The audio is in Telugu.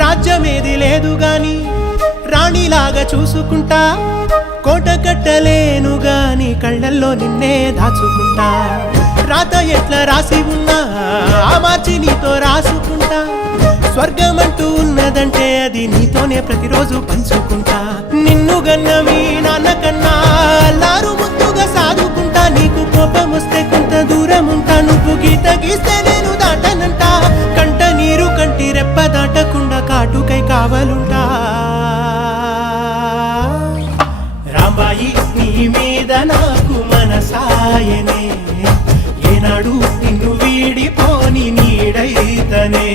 రాజ్యమేది లేదు గాని రాణిలాగా చూసుకుంటా, కోట కట్టలేను గాని కళ్ళల్లో నిన్నే దాచుకుంటా. రాత ఎట్లా రాసి ఉన్నా ఆ మార్చి నీతో రాసుకుంటా. స్వర్గమంటూ ఉన్నదంటే అది నీతోనే ప్రతిరోజు పంచుకుంటా. నిన్ను గన్న మీ నాన్న కన్నా అల్లారు ముద్దుగా సాదుకుంటా. నీకు కోపం వస్తే కొంత దూరం ఉంటా, నువ్వు గీత గీస్తే నేను దాటనంట. కంట నీరు కంటి రెప్ప దాటకుండా కాటుకై కావలుంటా. రాంబాయి నీ మీద నాకు మనసాయనే, ఏనాడు నిన్ను వీడిపోని నీడైతనే.